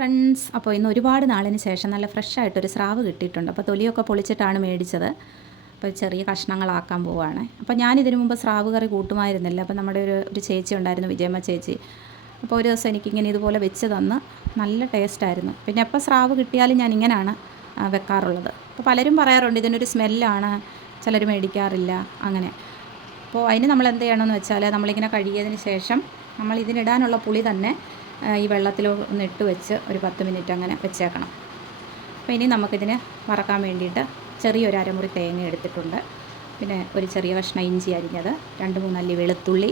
Friends അപ്പോൾ ഇന്ന് ഒരുപാട് നാളിന് ശേഷം നല്ല ഫ്രഷ് ആയിട്ടൊരു സ്രാവ് കിട്ടിയിട്ടുണ്ട്. അപ്പോൾ തൊലിയൊക്കെ പൊളിച്ചിട്ടാണ് മേടിച്ചത്. അപ്പോൾ ചെറിയ കഷ്ണങ്ങളാക്കാൻ പോവുകയാണ് അപ്പോൾ ഞാൻ ഇതിനു മുമ്പ് സ്രാവ് കറി കൂട്ടുമായിരുന്നില്ല. അപ്പോൾ നമ്മുടെ ഒരു ഒരു ചേച്ചി ഉണ്ടായിരുന്നു വിജയമ്മ ചേച്ചി. അപ്പോൾ ഒരു ദിവസം എനിക്കിങ്ങനെ ഇതുപോലെ വെച്ച് തന്ന് നല്ല ടേസ്റ്റായിരുന്നു പിന്നെ എപ്പോൾ സ്രാവ് കിട്ടിയാലും ഞാൻ ഇങ്ങനെയാണ് വെക്കാറുള്ളത്. അപ്പോൾ പലരും പറയാറുണ്ട് ഇതിനൊരു സ്മെല്ലാണ് ചിലർ മേടിക്കാറില്ല. അങ്ങനെ. അപ്പോൾ അതിന് നമ്മൾ എന്ത് ചെയ്യണമെന്ന് വെച്ചാൽ നമ്മളിങ്ങനെ കഴുകിയതിന് ശേഷം നമ്മൾ ഇതിനിടാനുള്ള പുളി തന്നെ ഈ വെള്ളത്തിൽ ഒന്ന് ഇട്ട് വെച്ച് ഒരു പത്ത് മിനിറ്റ് അങ്ങനെ വെച്ചേക്കണം. അപ്പോൾ ഇനി നമുക്കിതിനെ വറക്കാൻ വേണ്ടിയിട്ട് ചെറിയൊരു അരമുറി തേങ്ങ എടുത്തിട്ടുണ്ട്. പിന്നെ ഒരു ചെറിയ കഷ്ണം ഇഞ്ചി അരിഞ്ഞത് രണ്ട് മൂന്നല്ലി വെളുത്തുള്ളി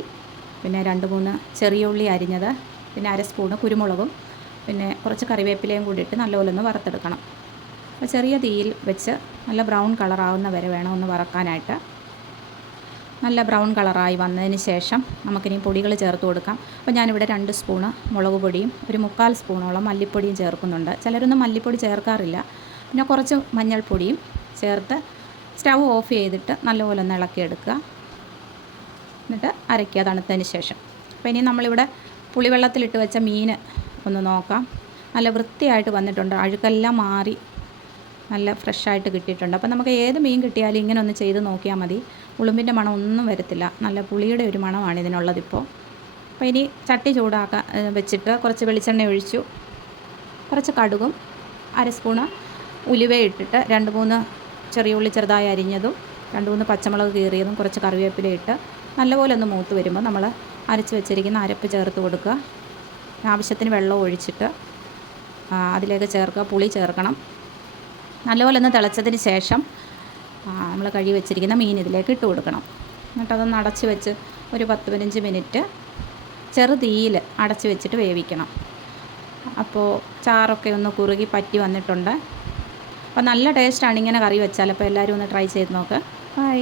പിന്നെ രണ്ട് മൂന്ന് ചെറിയ ഉള്ളി അരിഞ്ഞത് പിന്നെ അര സ്പൂണ് കുരുമുളകും പിന്നെ കുറച്ച് കറിവേപ്പിലയും കൂടി ഇട്ട് നല്ലപോലെ ഒന്ന് വറുത്തെടുക്കണം. അപ്പോൾ ചെറിയ തീയിൽ വെച്ച് നല്ല ബ്രൗൺ കളറാവുന്ന വരെ വേണം ഒന്ന് വറക്കാനായിട്ട്. നല്ല ബ്രൗൺ കളറായി വന്നതിന് ശേഷം നമുക്കിനി പൊടികൾ ചേർത്ത് കൊടുക്കാം. അപ്പോൾ ഞാനിവിടെ രണ്ട് സ്പൂണ് മുളക് പൊടിയും ഒരു മുക്കാൽ സ്പൂണോളം മല്ലിപ്പൊടിയും ചേർക്കുന്നുണ്ട്. ചിലരൊന്നും മല്ലിപ്പൊടി ചേർക്കാറില്ല. പിന്നെ കുറച്ച് മഞ്ഞൾപ്പൊടിയും ചേർത്ത് സ്റ്റവ് ഓഫ് ചെയ്തിട്ട് നല്ലപോലെ ഒന്ന് ഇളക്കിയെടുക്കുക. എന്നിട്ട് അരയ്ക്കുക തണുത്തതിന് ശേഷം. അപ്പോൾ ഇനി നമ്മളിവിടെ പുളിവെള്ളത്തിലിട്ട് വെച്ച മീൻ ഒന്ന് നോക്കാം. നല്ല വൃത്തിയായിട്ട് വന്നിട്ടുണ്ട്. അഴുക്കെല്ലാം മാറി നല്ല ഫ്രഷായിട്ട് കിട്ടിയിട്ടുണ്ട്. അപ്പോൾ നമുക്ക് ഏത് മീൻ കിട്ടിയാലും ഇങ്ങനെ ഒന്ന് ചെയ്ത് നോക്കിയാൽ മതി. ഉളുമ്പിന്റെ മണം ഒന്നും വരത്തില്ല. നല്ല പുളിയുടെ ഒരു മണമാണ് ഇതിനുള്ളതിപ്പോൾ അപ്പോൾ ഇനി ചട്ടി ചൂടാക്കാൻ വെച്ചിട്ട് കുറച്ച് വെളിച്ചെണ്ണ ഒഴിച്ചു. കുറച്ച് കടുകും അര സ്പൂണ് ഉലുവ ഇട്ടിട്ട് രണ്ട് മൂന്ന് ചെറിയ ഉള്ളി ചെറുതായി അരിഞ്ഞതും രണ്ട് മൂന്ന് പച്ചമുളക് കീറിയതും കുറച്ച് കറിവേപ്പില ഇട്ട് നല്ലപോലെ ഒന്ന് മൂത്ത് വരുമ്പോൾ നമ്മൾ അരച്ച് വെച്ചിരിക്കുന്ന അരപ്പ് ചേർത്ത് കൊടുക്കുക. ആവശ്യത്തിന് വെള്ളം ഒഴിച്ചിട്ട് അതിലേക്ക് ചേർക്കുക. പുളി ചേർക്കണം. നല്ലപോലെ ഒന്ന് തിളച്ചതിന് ശേഷം നമ്മൾ കഴുകി വെച്ചിരിക്കുന്ന മീൻ ഇതിലേക്ക് ഇട്ട് കൊടുക്കണം. എന്നിട്ട് അതൊന്ന് അടച്ച് വെച്ച് ഒരു പത്ത് പതിനഞ്ച് മിനിറ്റ് ചെറു തീയിൽ അടച്ച് വെച്ചിട്ട് വേവിക്കണം. അപ്പോൾ ചാറൊക്കെ ഒന്ന് കുറുകി പറ്റി വന്നിട്ടുണ്ട്. അപ്പോൾ നല്ല ടേസ്റ്റാണ് ഇങ്ങനെ കറി വെച്ചാൽ അപ്പോൾ എല്ലാവരും ഒന്ന് ട്രൈ ചെയ്ത് നോക്ക്. ബൈ.